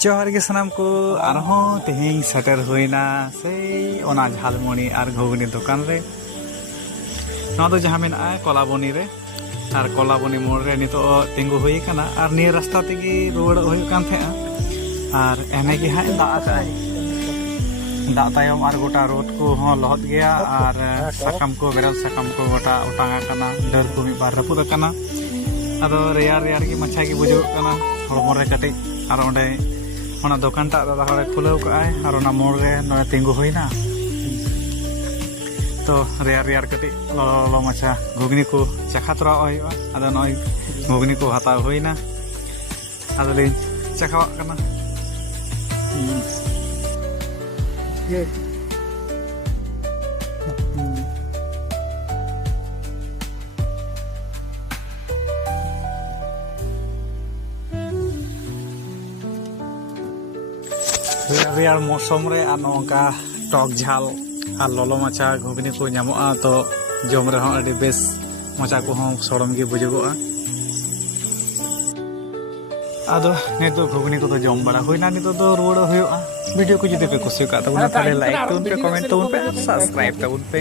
जोहार गे सानाम को आरहों तेहें सेटर हुईना से ओना झालमुड़ी और घुगनी दुकान रे ना तो जहाँ में आए कोलाबनी रे और कोलाबनी मोड़ रे नितो तिंगु हुई कना और निये रास्ता तेगी रुवाड़ हुई कान थे और एने की हाँ दाग तायम और गोटा रोड को हाँ लहत गया और साकम को बेरल साकम को गोटा उटांगा कना डर को मी बार रपुद कना अदो रेयार रेयार की मच्छा की बुझो कना हड़मो रे कटे और ओंडे ओना दुकान टा दादा हरे खुलेव काय और ओना मोड़ रे नय तिंगु होइना तो रेयार रेयार कटे लो मच्छा घुगनी को चखा तोरा होइबा अदो नय घुगनी को हताव होइना अदो लिन चखावा कना ये रेयार मौसम रे आ नोंका टक झाल आ ललो माछा घुगनी को नामोआ तो जम रे हों अडी बेस माछा को हों सोड़म गे बुझुगोआ आदो नितो घुगनी को तो जम बड़ा होइना नितो तो रुवाड़ हुयोआ वीडियो को जुदि पे कुछ का तबना ताले लाइक तबन पे कमेंट तबन पे सब्सक्राइब तबन पे।